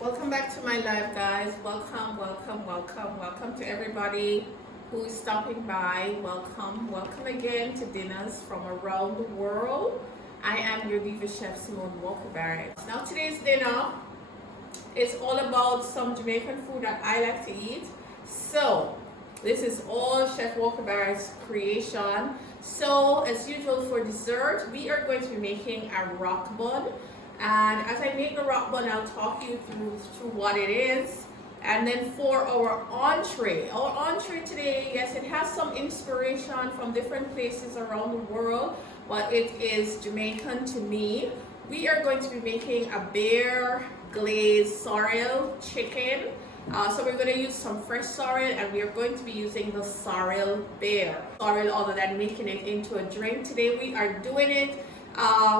Welcome back to my live, guys. Welcome to everybody who is stopping by. Welcome again to dinners from around the world. I am your diva chef, Chef Walker-Barrett. Now today's dinner is all about some Jamaican food that I like to eat. So this is all Chef Walker-Barrett's creation. So as usual for dessert, we are going to be making a rock bun. And as I make the rock bun, I'll talk you through what it is. And then for our entree today, yes, it has some inspiration from different places around the world, but it is Jamaican to me. We are going to be making a bear glazed sorrel chicken. So we're going to use some fresh sorrel, and we are going to be using the sorrel bear. Sorrel, other than making it into a drink, today we are doing it.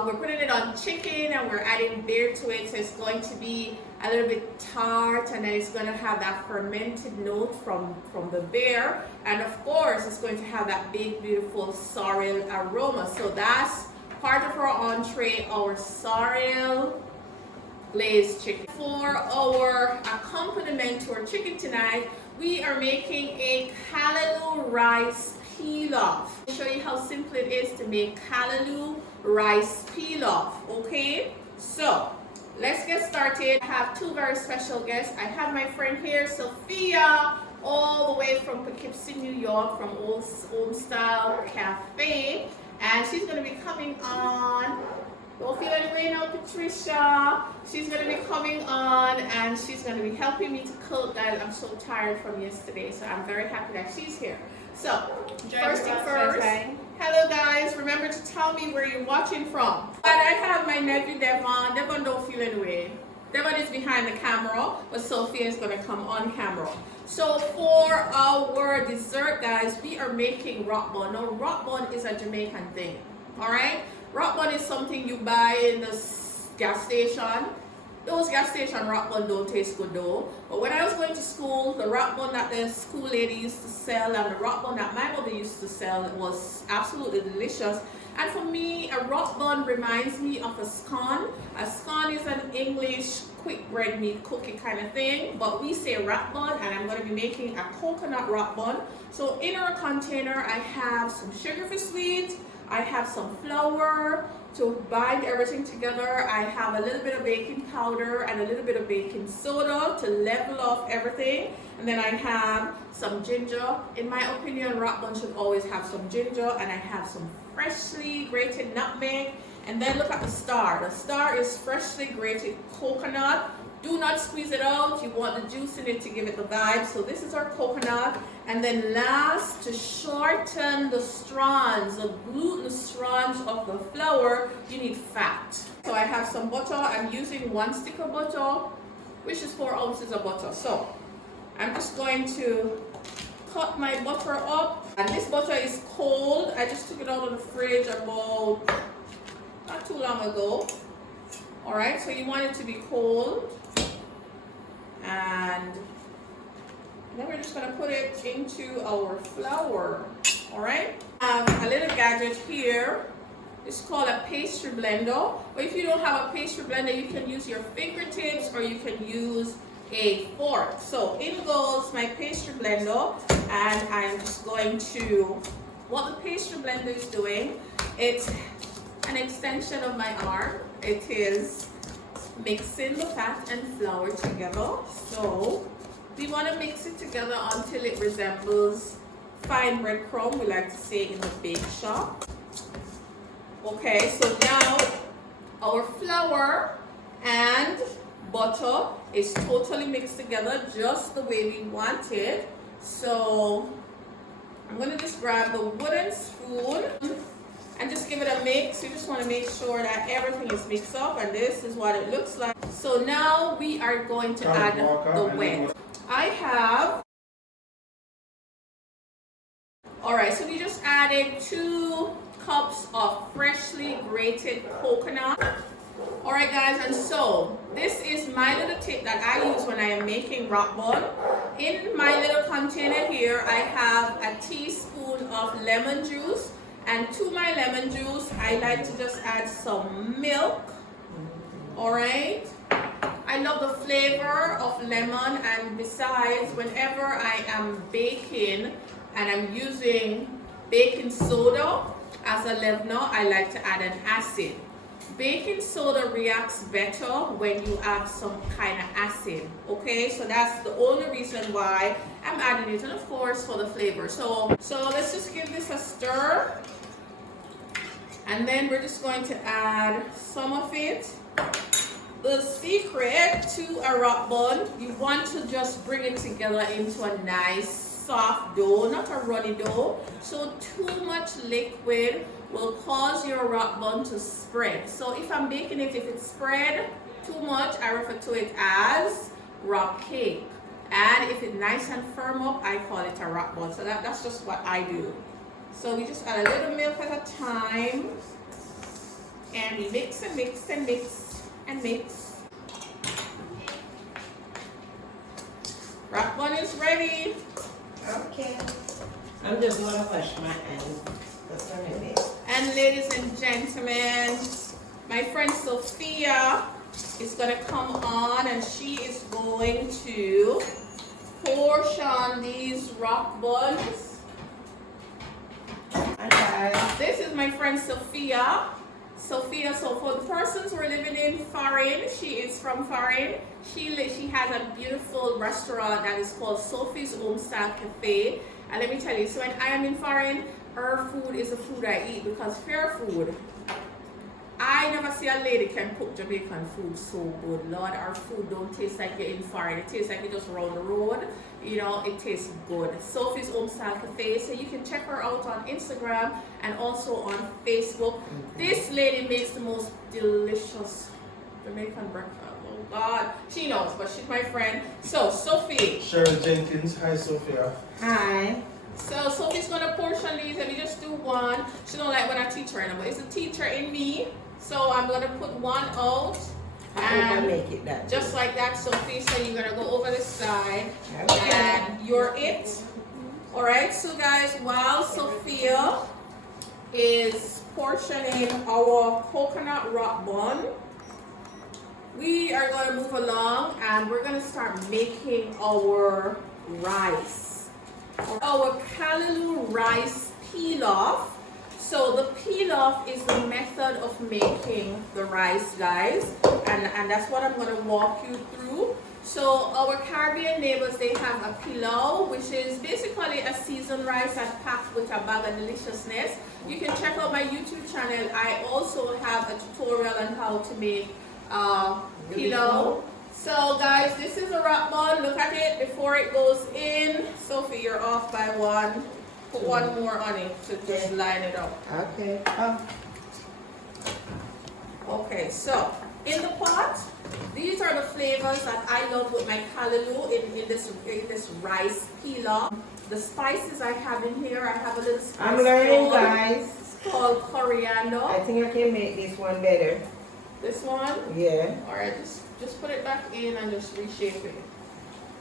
We're putting it on chicken and we're adding beer to it, so it's going to be a little bit tart, and then it's going to have that fermented note from the beer, and of course it's going to have that big beautiful sorrel aroma. So that's part of our entree, our sorrel glazed chicken. For our accompaniment to our chicken tonight, we are making a callaloo rice pilaf. I'll show you how simple it is to make callaloo rice pilaf. Okay, so let's get started. I have two very special guests. I have my friend here, Sophia, all the way from Poughkeepsie, New York, from Old Style Cafe, and she's going to be coming on. Don't feel any way now, Patricia. She's going to be coming on and she's going to be helping me to cook. Guys, I'm so tired from yesterday, so I'm very happy that she's here. So, first thing first, hello guys, remember to tell me where you're watching from. And I have my nephew Devon. Devon don't feel any way. Devon is behind the camera, but Sophia is going to come on camera. So for our dessert, guys, we are making rock bun. Now, rock bun is a Jamaican thing, all right? Rock bun is something you buy in the gas station. Those gas station rock bun don't taste good though. But when I was going to school, the rock bun that the school lady used to sell and the rock bun that my mother used to sell was absolutely delicious. And for me, a rock bun reminds me of a scone. A scone is an English quick bread meat cookie kind of thing, but we say rock bun, and I'm going to be making a coconut rock bun. So in our container, I have some sugar for sweet. I have some flour to bind everything together. I have a little bit of baking powder and a little bit of baking soda to level off everything. And then I have some ginger. In my opinion, rock bun should always have some ginger. And I have some freshly grated nutmeg. And then look at the star. The star is freshly grated coconut. Do not squeeze it out. You want the juice in it to give it the vibe. So this is our coconut. And then last, to shorten the strands, the glutinous strands of the flour, you need fat. So I have some butter. I'm using 1 stick of butter, which is 4 ounces of butter. So I'm just going to cut my butter up. And this butter is cold. I just took it out of the fridge about not too long ago. All right, so you want it to be cold. And then we're just going to put it into our flour. All right, I have a little gadget here. It's called a pastry blender. But if you don't have a pastry blender, you can use your fingertips or you can use a fork. So in goes my pastry blender, and I'm just going to, what the pastry blender is doing, it's an extension of my arm. It is mixing the fat and flour together. So we want to mix it together until it resembles fine breadcrumb, we like to say in the bake shop. Okay, so now our flour and butter is totally mixed together just the way we want it. So I'm going to just grab the wooden spoon and just give it a mix. You just want to make sure that everything is mixed up, and this is what it looks like. So now we are going to add the wet. I have, all right, so we just added 2 cups of freshly grated coconut. All right, guys, and so this is my little tip that I use when I am making rock bun. In my little container here, I have a teaspoon of lemon juice. And to my lemon juice, I like to just add some milk. All right. I love the flavor of lemon, and besides, whenever I am baking and I'm using baking soda as a leavener, I like to add an acid. Baking soda reacts better when you have some kind of acid, okay? So that's the only reason why I'm adding it, and of course for the flavor. So let's just give this a stir, and then we're just going to add some of it. The secret to a rock bun, you want to just bring it together into a nice soft dough, not a runny dough. So too much liquid will cause your rock bun to spread. So if I'm baking it, if it's spread too much, I refer to it as rock cake. And if it's nice and firm up, I call it a rock bun. So that's just what I do. So we just add a little milk at a time, and we mix and mix and mix and mix. Rock bun is ready. Okay. I'm just gonna wash my hands. Just a minute. And ladies and gentlemen, my friend Sophia is gonna come on, and she is going to portion these rock buns. Okay. This is my friend Sophia. So for the persons who are living in foreign, she is from foreign. She has a beautiful restaurant that is called Sophie's Home Style Cafe. And let me tell you, so when I am in foreign, her food is the food I eat, because fair food, I never see a lady can cook Jamaican food so good. Lord, our food don't taste like you're in foreign. It tastes like you're just around the road. You know, it tastes good. Sophie's Home Style Cafe. So you can check her out on Instagram and also on Facebook. This lady makes the most delicious Jamaican breakfast. Oh God, she knows, but she's my friend. So Sophie. Cheryl Jenkins. Hi, Sophia. Hi. So Sophie's gonna portion these. Let me just do one. She don't like when I teach her anymore. It's a teacher in me. So I'm gonna put one out. I hope I make it that Just like that, Sophie. So you're gonna go over the side, Okay. and you're it. All right. So guys, while Sophia is portioning our coconut rock bun, we are gonna move along, and we're gonna start making our rice. Our callaloo rice pilaf. So the pilaf is the method of making the rice, guys, and that's what I'm going to walk you through. So our Caribbean neighbors, they have a pilau, which is basically a seasoned rice that's packed with a bag of deliciousness. You can check out my YouTube channel. I also have a tutorial on how to make pilau. So guys, this is a rock bun. Look at it before it goes in. Sophie, you're off by one. Put one more on it to just line it up. Okay. Okay, so in the pot, these are the flavors that I love with my callaloo in this rice pilaf. The spices I have in here, I have a little spice. I'm learning, guys. It's called coriander. I think I can make this one better. This one? Yeah. Alright, just put it back in and just reshape it.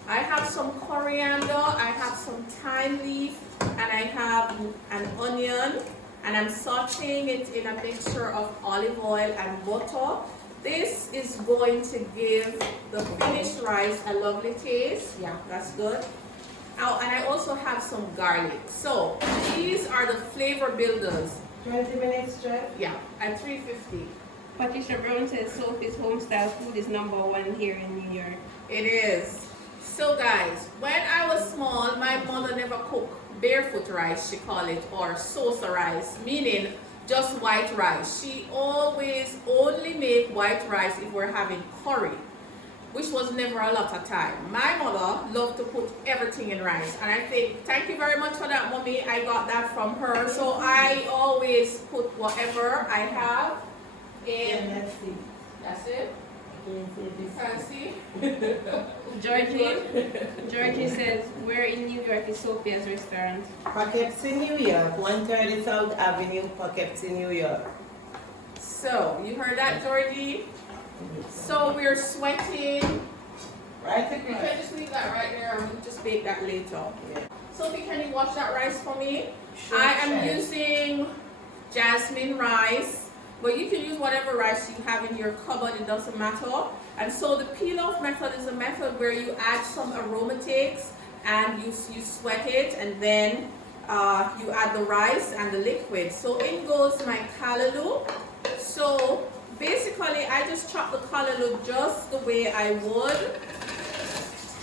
I have some coriander, I have some thyme leaf, and I have an onion, and I'm sauteing it in a mixture of olive oil and butter. This is going to give the finished rice a lovely taste. Yeah, that's good. Oh, and I also have some garlic. So these are the flavor builders. 20 minutes, Chef? Yeah, at 350. Patricia Brown says Sophie's home style food is #1 here in New York. It is. So guys, when I was small, my mother never cooked barefoot rice, she called it, or salsa rice, meaning just white rice. She always only made white rice if we're having curry, which was never a lot of time. My mother loved to put everything in rice, and I think, thank you very much for that, Mommy. I got that from her. So I always put whatever I have in. Let's see. That's it. Fancy. Georgie says, where in New York is Sophia's restaurant? Poughkeepsie, New York. 130 South Avenue, Poughkeepsie, New York. So, you heard that, Georgie? So, we're sweating. Right? You can just leave that right there, and we'll just bake that later. Yeah. Sophie, can you wash that rice for me? Sure, I am Chef. using jasmine rice. but you can use whatever rice you have in your cupboard, it doesn't matter. And so the pilaf method is a method where you add some aromatics and you sweat it, and then you add the rice and the liquid. So in goes my callaloo. So basically I just chop the callaloo just the way I would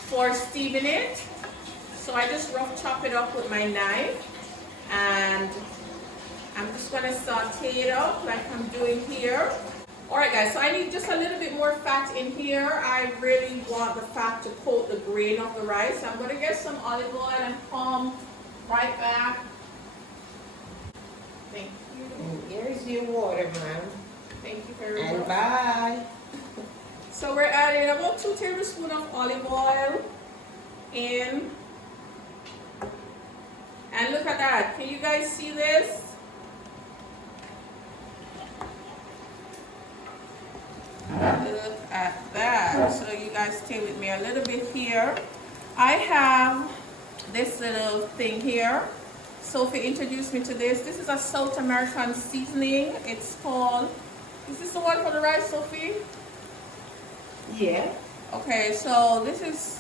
for steaming it. So I just rough chop it up with my knife, and I'm just gonna saute it up like I'm doing here. Alright guys, so I need just a little bit more fat in here. I really want the fat to coat the grain of the rice. I'm gonna get some olive oil and come right back. Thank you. And here's your water, man. Thank you very And much. bye. So we're adding about 2 tablespoons of olive oil in. And look at that. Can you guys see this? Look at that. So you guys stay with me a little bit here. I have this little thing here. Sophie introduced me to this. This is a South American seasoning. It's called, is this the one for the rice, Sophie? Yeah. Okay, so this is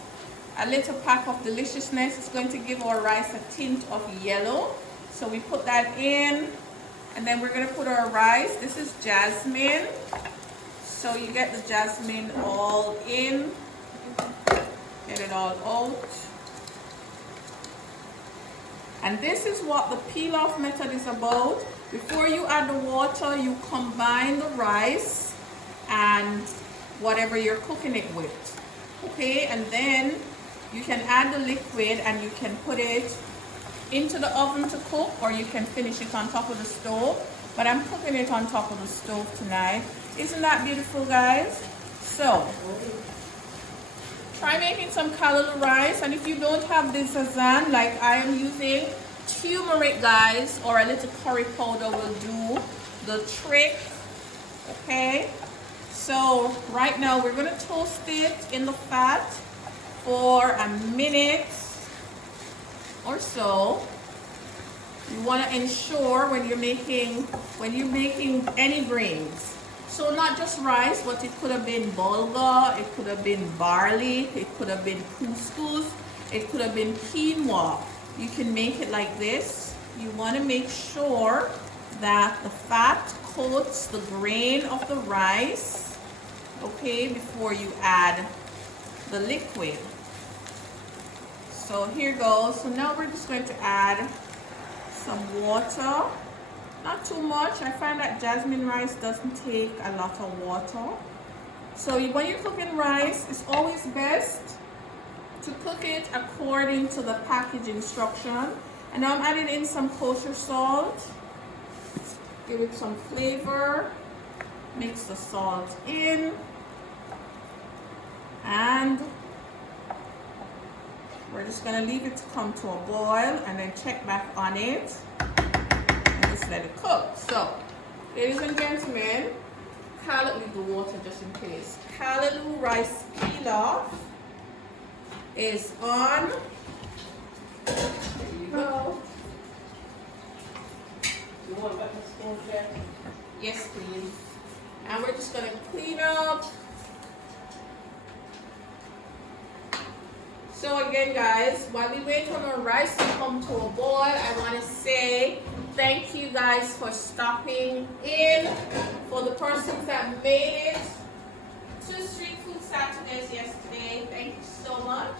a little pack of deliciousness. It's going to give our rice a tint of yellow. So we put that in, and then we're going to put our rice. This is jasmine. So you get the jasmine all in, get it all out. And this is what the pilaf method is about. Before you add the water, you combine the rice and whatever you're cooking it with. Okay, and then you can add the liquid and you can put it into the oven to cook, or you can finish it on top of the stove. But I'm cooking it on top of the stove tonight. Isn't that beautiful, guys? So try making some callaloo rice, and if you don't have this sazan like I am using, turmeric, guys, or a little curry powder will do the trick. Okay, so right now we're going to toast it in the fat for a minute or so. You want to ensure when you're making any grains, so not just rice, but it could have been bulgur, it could have been barley, it could have been couscous, it could have been quinoa. You can make it like this. You want to make sure that the fat coats the grain of the rice, okay, before you add the liquid. So here goes. So now we're just going to add some water. Not too much. I find that jasmine rice doesn't take a lot of water. So when you're cooking rice, it's always best to cook it according to the package instruction. And now I'm adding in some kosher salt. Give it some flavor. Mix the salt in. And we're just going to leave it to come to a boil and then check back on it. Just let it cook. So, ladies and gentlemen, leave the water just in case. Callaloo rice pilaf is on. There you go. You want butter spoon, Chef? Yes, please. And we're just gonna clean up. So again, guys, while we wait on our rice to come to a boil, I want to say thank you guys for stopping in. For the persons that made it to Street Food Saturdays yesterday, thank you so much.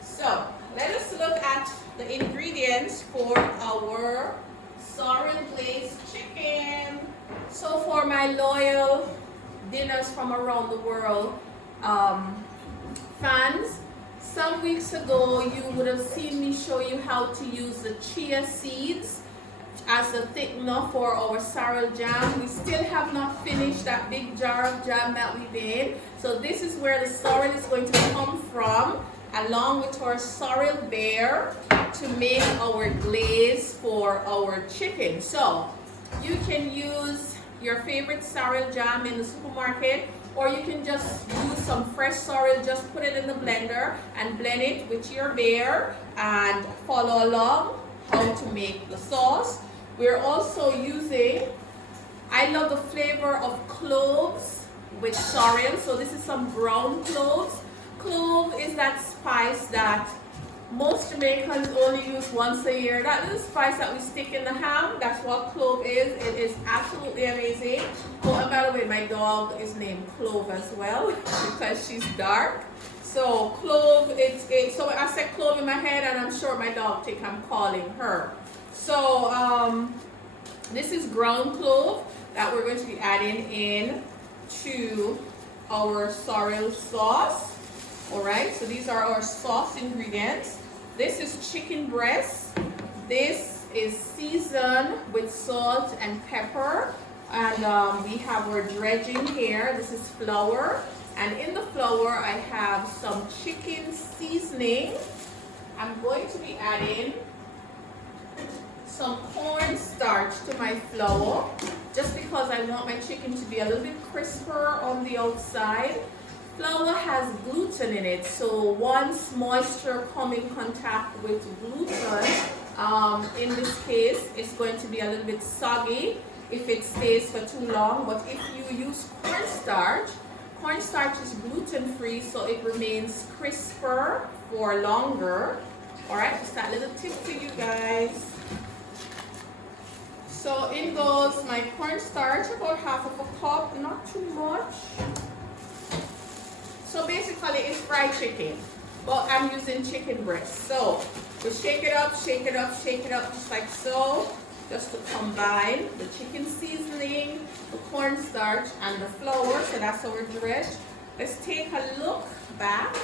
So let us look at the ingredients for our sorrel glazed chicken. So for my loyal dinners from around the world fans, some weeks ago you would have seen me show you how to use the chia seeds as a thickener for our sorrel jam. We still have not finished that big jar of jam that we made. So this is where the sorrel is going to come from, along with our sorrel bear, to make our glaze for our chicken. So you can use your favorite sorrel jam in the supermarket, or you can just use some fresh sorrel, just put it in the blender and blend it with your bear and follow along how to make the sauce. We're also using I love the flavor of cloves with sorrel. So this is some ground cloves. Clove is that spice that most Jamaicans only use once a year. That little spice that we stick in the ham, that's what clove is. It is absolutely amazing. Oh, and by the way, my dog is named Clove as well because she's dark. So clove, so I said clove in my head, and I'm sure my dog think I'm calling her. So this is ground clove that we're going to be adding in to our sorrel sauce. All right, so these are our sauce ingredients. This is chicken breast. This is seasoned with salt and pepper. And we have our dredging here. This is flour. And in the flour, I have some chicken seasoning. I'm going to be adding some cornstarch to my flour, just because I want my chicken to be a little bit crisper on the outside. Flour has gluten in it, so once moisture come in contact with gluten, in this case, it's going to be a little bit soggy if it stays for too long. But if you use cornstarch, cornstarch is gluten-free, so it remains crisper for longer. All right, just that little tip for you guys. So in goes my cornstarch, about half of a cup, not too much. So basically it's fried chicken, but I'm using chicken breast. So we shake it up, shake it up, shake it up, just like so, just to combine the chicken seasoning, the cornstarch, and the flour. So that's our dredge. Let's take a look back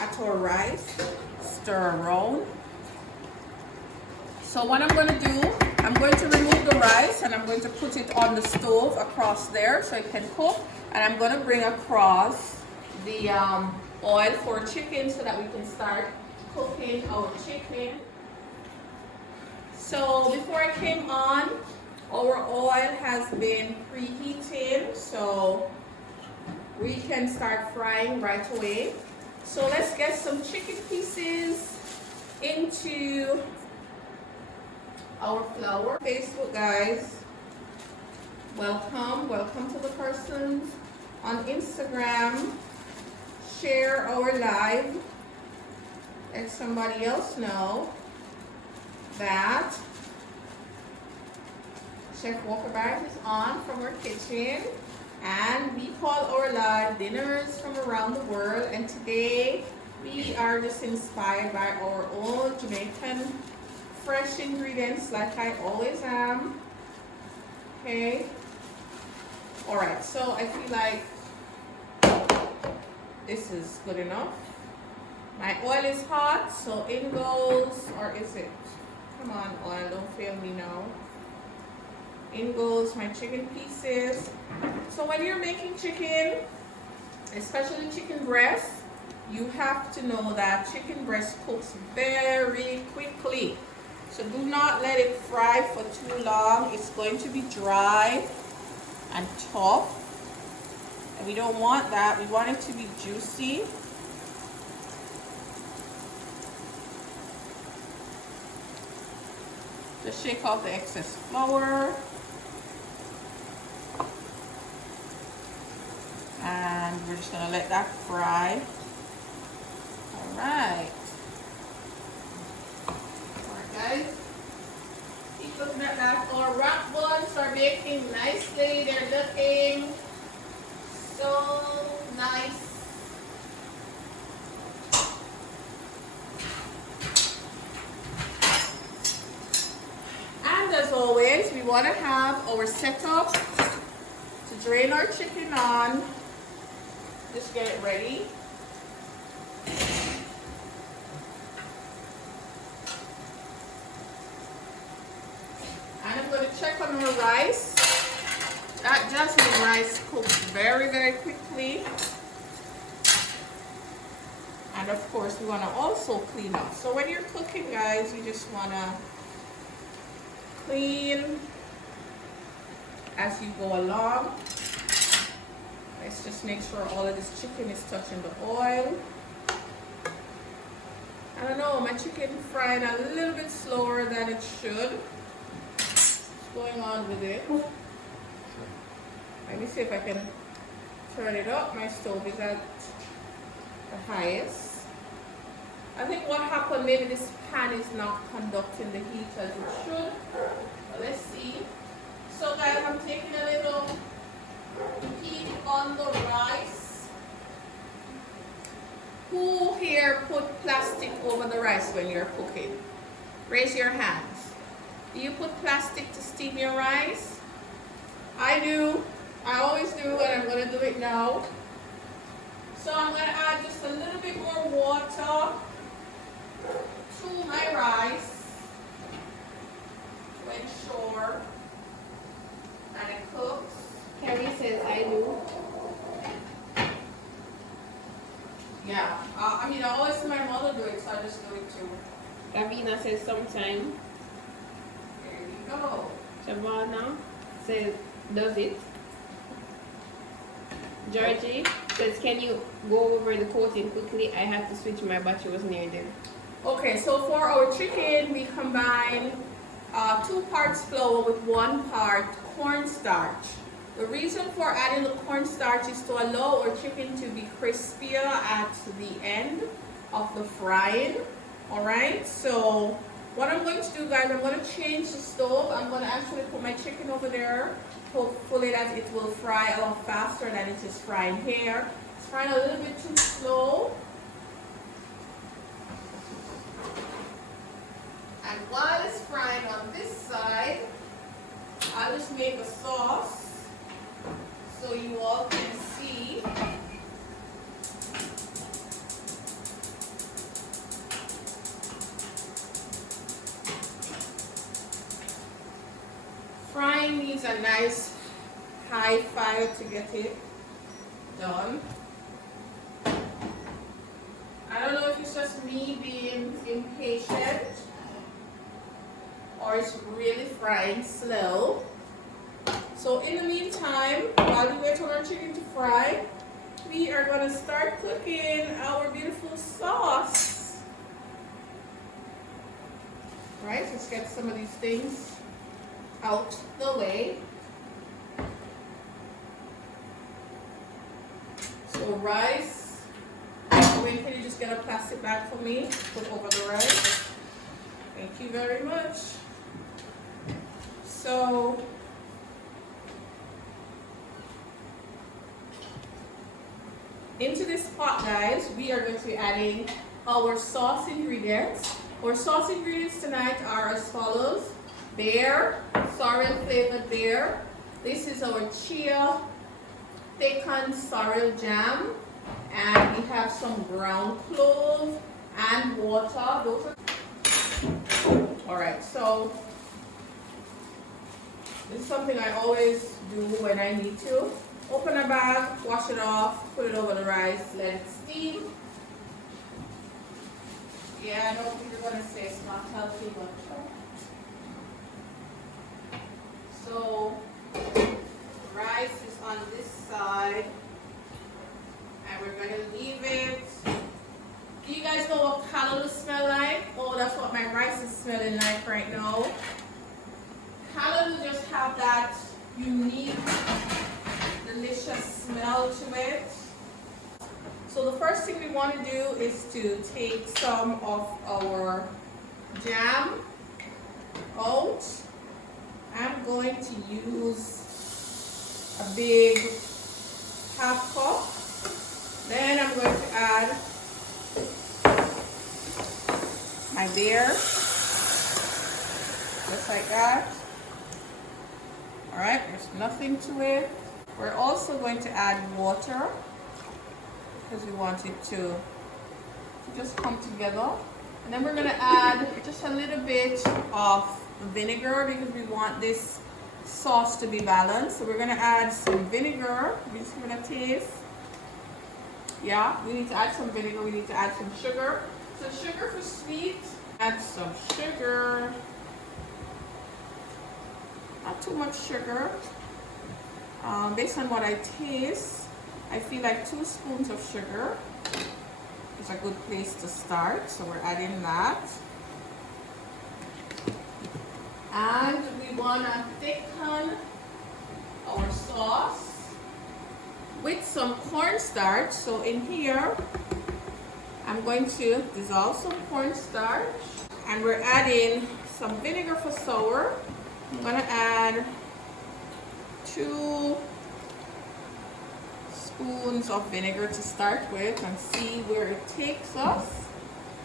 at our rice. Stir around. So what I'm going to do, I'm going to remove the rice and I'm going to put it on the stove across there so it can cook. And I'm going to bring across the oil for chicken so that we can start cooking our chicken. So before I came on, our oil has been preheating, so we can start frying right away. So let's get some chicken pieces into our flour. Facebook guys, welcome to the persons on Instagram. Share our live. Let somebody else know that Chef Walker-Barrett is on from our kitchen, and we call our live dinners from around the world. And today we are just inspired by our own Jamaican fresh ingredients, like I always am. Okay. All right. So I feel like this is good enough. My oil is hot, so in goes, or is it? Come on, oil, don't fail me now. In goes my chicken pieces. So when you're making chicken, especially chicken breast, you have to know that chicken breast cooks very quickly. So do not let it fry for too long. It's going to be dry and tough. And we don't want that. We want it to be juicy. Just shake off the excess flour. And we're just gonna let that fry. All right. All right, guys. Keep looking at that. Our wrap buns are baking nicely. They're looking so nice. And as always, we want to have our setup to drain our chicken on. Just get it ready. And I'm going to check on our rice. That jasmine rice cooks very, very quickly. And of course, we want to also clean up. So when you're cooking, guys, you just want to clean as you go along. Let's just make sure all of this chicken is touching the oil. I don't know, my chicken frying a little bit slower than it should. What's going on with it? Let me see if I can turn it up. My stove is at the highest. I think what happened, maybe this pan is not conducting the heat as it should. Let's see. So guys, I'm taking a little heat on the rice. Who here put plastic over the rice when you're cooking? Raise your hands. Do you put plastic to steam your rice? I do. I always do, and I'm going to do it now. So I'm going to add just a little bit more water to my rice to ensure that it cooks. Carrie says I do. Yeah, I mean, I always see my mother do it, so I just do it too. Ravina says sometime. There you go. Shavana says does it. Georgie says, can you go over the coating quickly? I have to switch, my battery was near there. Okay, so for our chicken, we combine 2 parts flour with 1 part cornstarch. The reason for adding the cornstarch is to allow our chicken to be crispier at the end of the frying. Alright, so what I'm going to do, guys, I'm going to change the stove. I'm going to actually put my chicken over there. Hopefully that it will fry a lot faster than it is frying here. It's frying a little bit too slow. And while it's frying on this side, I'll just make a sauce so you all can see. Frying needs a nice high fire to get it done. I don't know if it's just me being impatient or it's really frying slow. So in the meantime, while we wait for our chicken to fry, we are going to start cooking our beautiful sauce. Right, let's get some of these things out the way. So rice, wait, can you just get a plastic bag for me? Put over the rice. Thank you very much. So into this pot, guys, we are going to be adding our sauce ingredients. Our sauce ingredients tonight are as follows. Bear, sorrel flavored bear. This is our chia thickened sorrel jam. And we have some ground clove and water. Those are alright, so this is something I always do when I need to. Open a bag, wash it off, put it over the rice, let it steam. Yeah, I know people are going to say it's not healthy, but so rice is on this side, and we're going to leave it. Do you guys know what callaloo smell like? Oh, that's what my rice is smelling like right now. Callaloo just have that unique, delicious smell to it. So the first thing we want to do is to take some of our jam out. I'm going to use a big half cup. Then I'm going to add my beer, just like that. Alright, there's nothing to it. We're also going to add water because we want it to just come together. And then we're going to add just a little bit of vinegar because we want this sauce to be balanced. So we're going to add some vinegar. We're just going to taste. Yeah, we need to add some vinegar. We need to add some sugar. So sugar for sweet. Add some sugar. Not too much sugar. Based on what I taste, I feel like 2 spoons of sugar is a good place to start. So we're adding that. And we want to thicken our sauce. with some cornstarch. So in here, I'm going to dissolve some cornstarch, and we're adding some vinegar for sour. I'm gonna add 2 spoons of vinegar to start with and see where it takes us.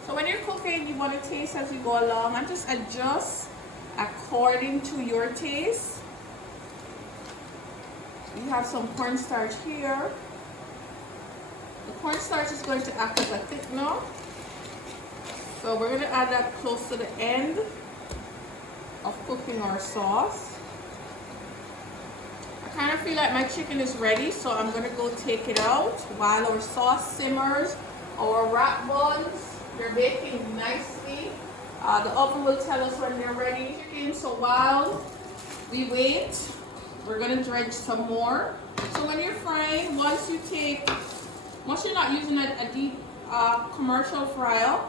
So when you're cooking, you want to taste as you go along and just adjust according to your taste. We have some cornstarch here. The cornstarch is going to act as a thickener. So we're going to add that close to the end of cooking our sauce. I kind of feel like my chicken is ready, so I'm going to go take it out while our sauce simmers. Our wrap buns, they're baking nicely. The oven will tell us when they're ready. So while we wait, we're going to dredge some more. So when you're frying, once you're not using a deep commercial fryer,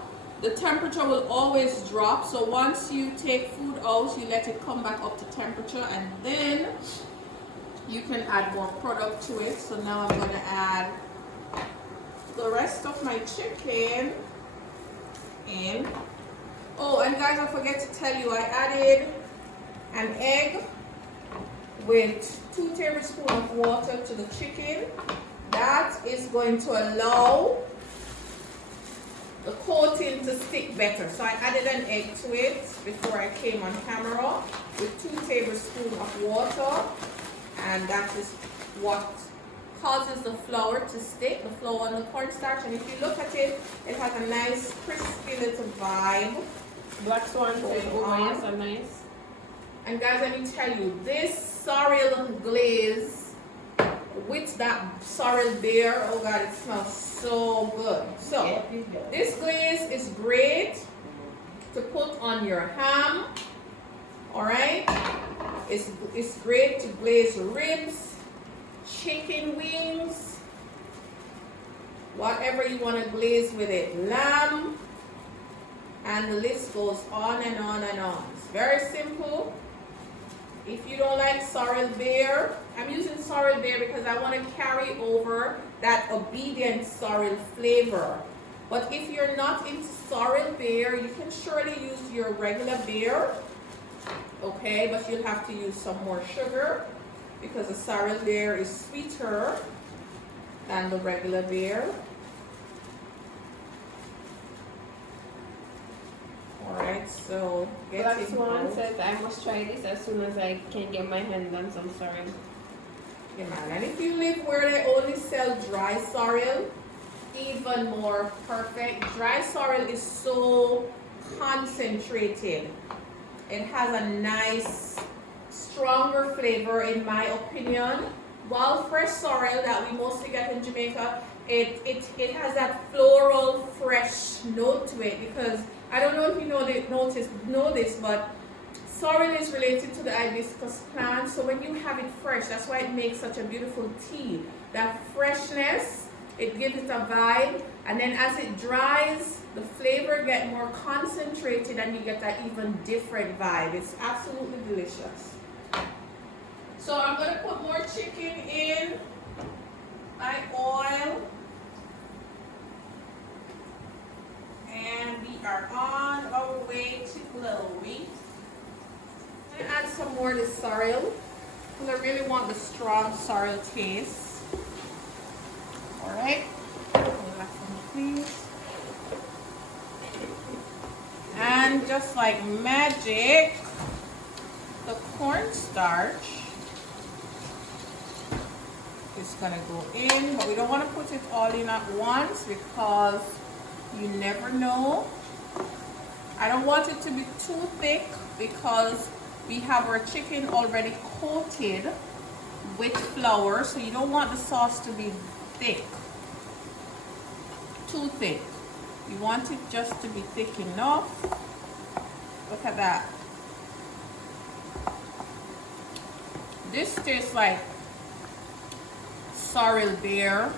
the temperature will always drop. So once you take food out, you let it come back up to temperature, and then you can add more product to it. So now I'm going to add the rest of my chicken in. Oh, and guys, I forget to tell you, I added an egg with 2 tablespoons of water to the chicken. That is going to allow the coating to stick better. So I added an egg to it before I came on camera with 2 tablespoons of water, and that is what causes the flour to stick, the flour and the cornstarch. And if you look at it, it has a nice crispy little vibe. Black swan said, oh yes, so nice. And guys, let me tell you, this sorrel glaze with that sorrel beer, oh God, it smells so good. So this glaze is great to put on your ham. All right, it's great to glaze ribs, chicken wings, whatever you want to glaze with it, lamb, and the list goes on and on and on. It's very simple. If you don't like sorrel beer, I'm using sorrel beer because I want to carry over that obedient sorrel flavor. But if you're not into sorrel beer, you can surely use your regular beer, okay? But you'll have to use some more sugar because the sorrel beer is sweeter than the regular beer. Alright, so Black Swan says I must try this as soon as I can get my hands on some sorrel. Yeah, man. And if you live where they only sell dry sorrel, even more perfect. Dry sorrel is so concentrated. It has a nice, stronger flavor in my opinion. While fresh sorrel that we mostly get in Jamaica, it has that floral, fresh note to it, because I don't know if you know this, but sorrel is related to the hibiscus plant. So when you have it fresh, that's why it makes such a beautiful tea. That freshness, it gives it a vibe, and then as it dries, the flavor gets more concentrated and you get that even different vibe. It's absolutely delicious. So I'm going to put more chicken in my oil. And we are on our way to glowy. I'm going to add some more of the sorrel because I really want the strong sorrel taste. Alright. Please. And just like magic, the cornstarch is going to go in, but we don't want to put it all in at once because you never know. I don't want it to be too thick because we have our chicken already coated with flour, so you don't want the sauce to be thick, too thick. You want it just to be thick enough. Look at that. This tastes like sorrel beer.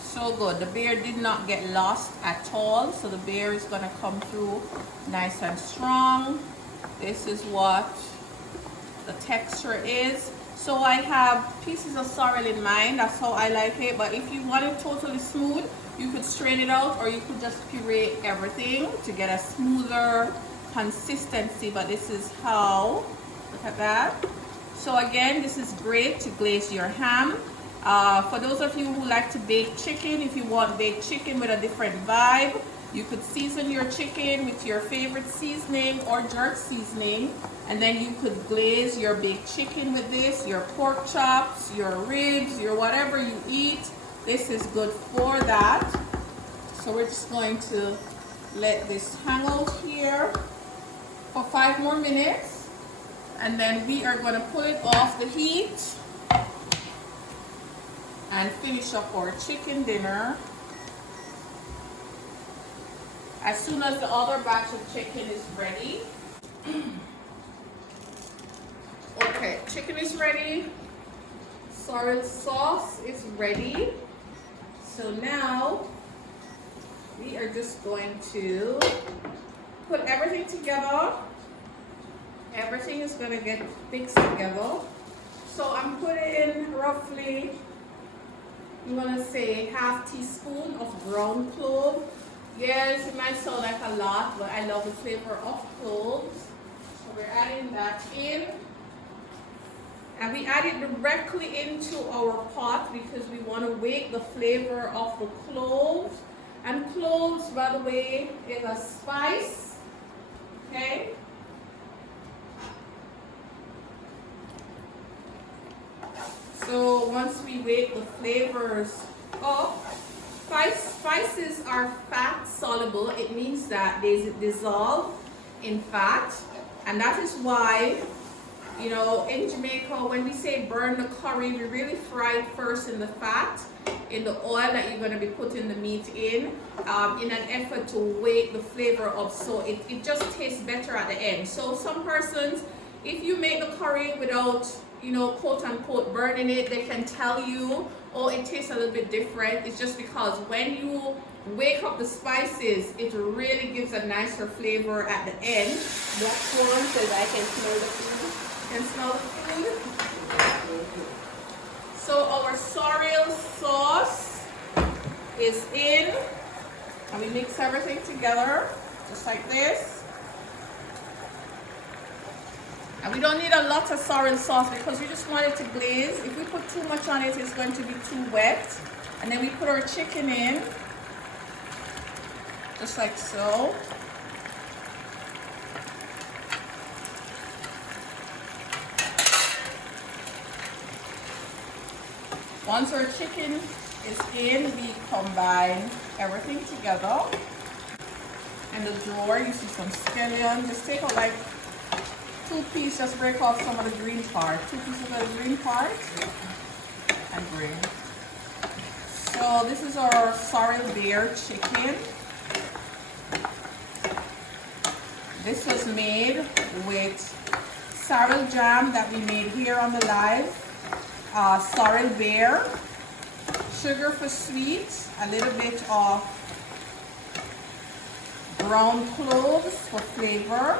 So good. The beer did not get lost at all, so the beer is going to come through nice and strong. This is what the the texture is. So I have pieces of sorrel in mind, that's how I like it. But if you want it totally smooth, you could strain it out, or you could just puree everything to get a smoother consistency. But this is how, look at that. So again, this is great to glaze your ham. For those of you who like to bake chicken, if you want baked chicken with a different vibe, you could season your chicken with your favorite seasoning or jerk seasoning, and then you could glaze your baked chicken with this, your pork chops, your ribs, your whatever you eat. This is good for that. So we're just going to let this hang out here for 5 more minutes, and then we are going to pull it off the heat and finish up our chicken dinner as soon as the other batch of chicken is ready. Okay, chicken is ready. Sorrel sauce is ready. So now we are just going to put everything together. Everything is going to get mixed together. So I'm putting roughly, I'm going to say ½ teaspoon of ground clove. Yes, it might sound like a lot, but I love the flavor of cloves. So we're adding that in. And we add it directly into our pot because we want to wake the flavor of the cloves. And cloves, by the way, is a spice. Okay? So once we wake the flavors up, spices are fat soluble. It means that they dissolve in fat, and that is why, you know, in Jamaica, when we say burn the curry, we really fry it first in the fat, in the oil that you're going to be putting the meat in an effort to wake the flavor up, so it just tastes better at the end. So some persons, if you make the curry without, you know, quote unquote burning it, they can tell you, oh, it tastes a little bit different. It's just because when you wake up the spices, it really gives a nicer flavor at the end. Black one says I can smell the food. Can smell the food. So our sorrel sauce is in, and we mix everything together just like this. And we don't need a lot of sorrel sauce because we just want it to glaze. If we put too much on it, it's going to be too wet. And then we put our chicken in, just like so. Once our chicken is in, we combine everything together. And the drawer, you see some scallion. Just take out like 2 pieces, just break off some of the green part. 2 pieces of the green part and bring. So this is our sorrel bear chicken. This was made with sorrel jam that we made here on the live, sorrel bear, sugar for sweet, a little bit of ground cloves for flavor.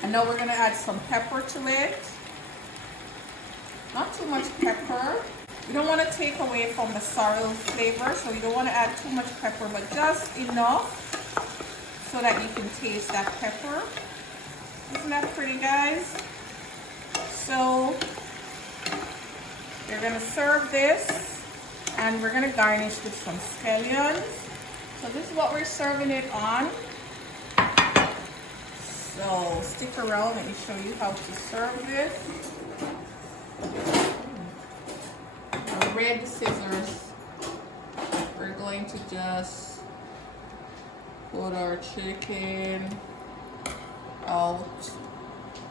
And now we're going to add some pepper to it. Not too much pepper. We don't want to take away from the sorrel flavor, so you don't want to add too much pepper, but just enough so that you can taste that pepper. Isn't that pretty, guys? So we're going to serve this, and we're going to garnish with some scallions. So this is what we're serving it on. So stick around, let me show you how to serve this. Red scissors. We're going to just put our chicken out.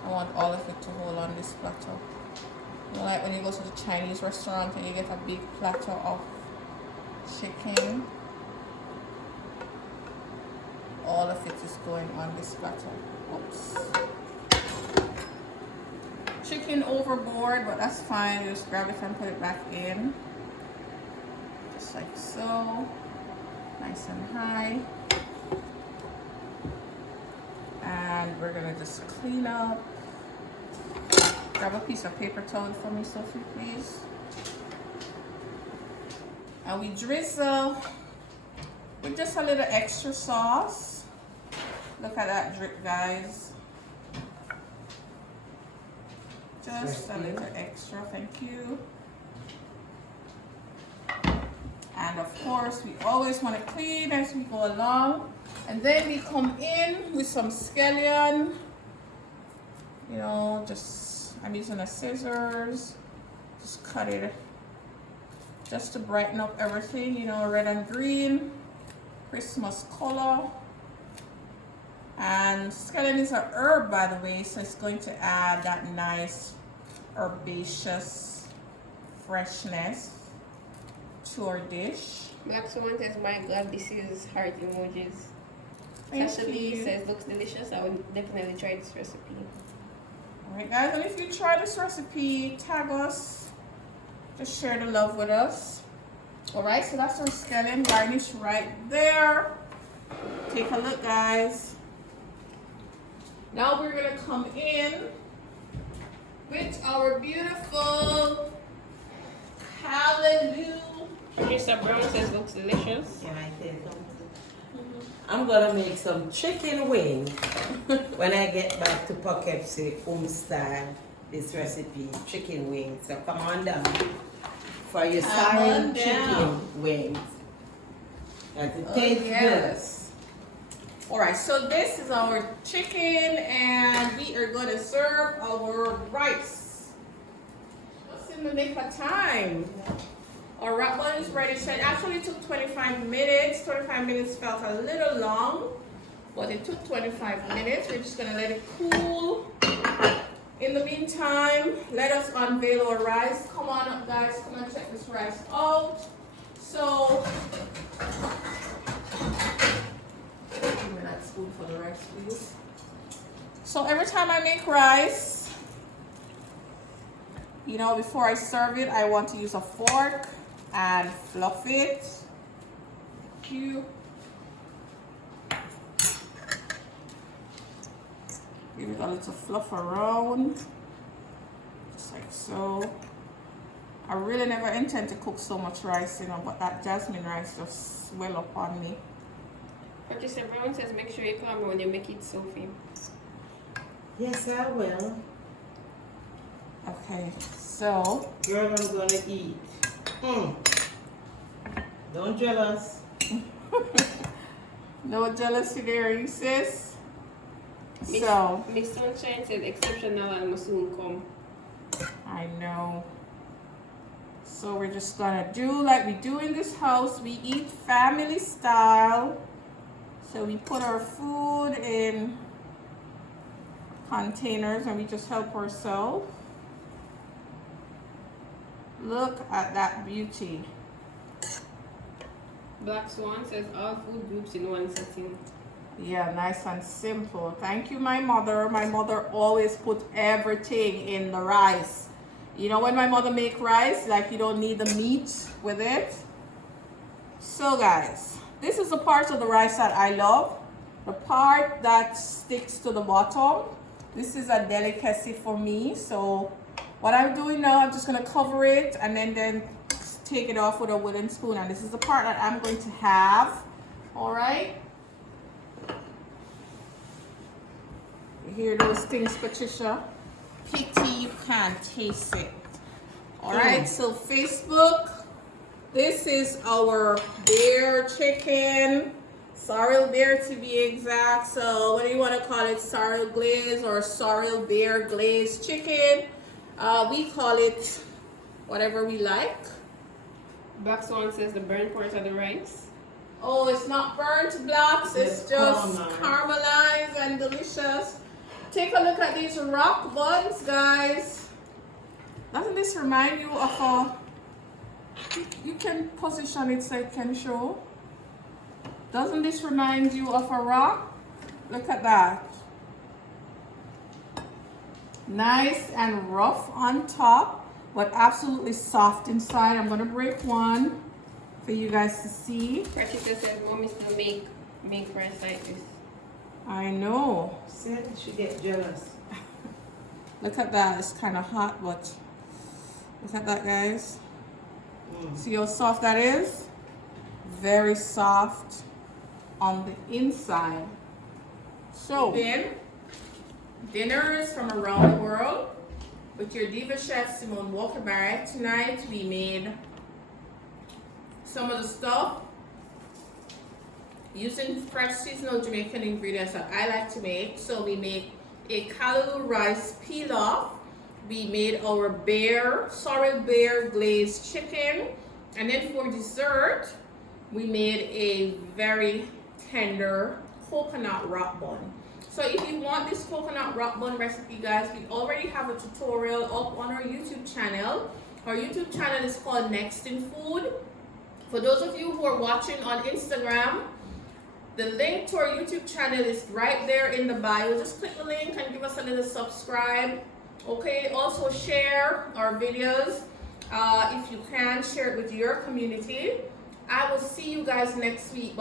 I want all of it to hold on this platter. You know, like when you go to the Chinese restaurant and you get a big platter of chicken. All of it is going on this platter. Oops. Chicken overboard, but that's fine. Just grab it and put it back in. Just like so. Nice and high. And we're gonna just clean up Grab a piece of paper towel for me, Sophie, please. And we drizzle with just a little extra sauce. Look at that drip, guys. Just a little extra, thank you. And of course, we always want to clean as we go along. And then we come in with some scallion. You know, just, I'm using a scissors. Just cut it just to brighten up everything, you know, red and green, Christmas color. And scallion is a herb, by the way, so it's going to add that nice herbaceous freshness to our dish. Black Swan says, my God, this is heart emojis. Thank Sasha Lee you. says, looks delicious. I would definitely try this recipe. Alright guys, and if you try this recipe, tag us. Just share the love with us. Alright, so that's our scallion garnish right there. Take a look, guys. Now we're gonna come in with our beautiful hallelujah. Mr. Brown says, looks delicious. Can I say something? I'm gonna make some chicken wing when I get back to Poughkeepsie home style. This recipe, chicken wing. So come on down for your sorrel chicken wings. It tastes yes. Alright, so this is our chicken and we are gonna serve our rice. Just in the nick of time. Our wrap bun is ready. So it actually took 25 minutes. 25 minutes felt a little long, but it took 25 minutes. We're just gonna let it cool. In the meantime, let us unveil our rice. Come on up, guys. Come and check this rice out. So, give me that spoon for the rice, please. So every time I make rice, you know, before I serve it, I want to use a fork and fluff it. Thank you. Give it a little fluff around, just like so. I really never intend to cook so much rice, you know, but that jasmine rice just swell up on me. Purchaser Brown says, make sure you call me when you make it, Sophie. Yes, I will. Okay, so Girl, I'm gonna eat. Don't jealous. no jealousy there, you sis. Miss, So Miss Sunshine says, exceptional and must soon come. I know. So we're just gonna do like we do in this house. We eat family style. So we put our food in containers and we just help ourselves. Look at that beauty. Black Swan says, all food groups in one setting. Yeah, nice and simple. Thank you, my mother. My mother always put everything in the rice. You know when my mother make rice, like you don't need the meat with it. So guys, this is the part of the rice that I love. The part that sticks to the bottom. This is a delicacy for me. So what I'm doing now, I'm just gonna cover it and then take it off with a wooden spoon. And this is the part that I'm going to have. All right. You hear those things, Patricia? Pity, you can't taste it. All right, so Facebook, this is our bear chicken, sorrel bear to be exact. So what do you want to call it? Sorrel glaze or sorrel bear glaze chicken. We call it whatever we like. Black Swan says, the burnt part of the rice. Oh, it's not burnt blocks, it's just caramelized and delicious. Take a look at these rock buns, guys. Doesn't this remind you of a... You can position it so it can show. Doesn't this remind you of a rock? Look at that. Nice and rough on top, but absolutely soft inside. I'm gonna break one for you guys to see. Purchaser says, mommy still make rice like this. I know. Said she get jealous. Look at that. It's kind of hot, but look at that, guys. See how soft that is? Very soft on the inside. So then, dinners from around the world with your diva chef Simone Walker-Barrett. Tonight we made some of the stuff using fresh seasonal Jamaican ingredients that I like to make. So we make a callaloo rice pilaf. We made our sorrel bear glazed chicken. And then for dessert, we made a very tender coconut rock bun. So if you want this coconut rock bun recipe, guys, we already have a tutorial up on our YouTube channel. Our YouTube channel is called Next in Food. For those of you who are watching on Instagram, the link to our YouTube channel is right there in the bio. Just click the link and give us a little subscribe. Okay, also share our videos. If you can, share it with your community. I will see you guys next week.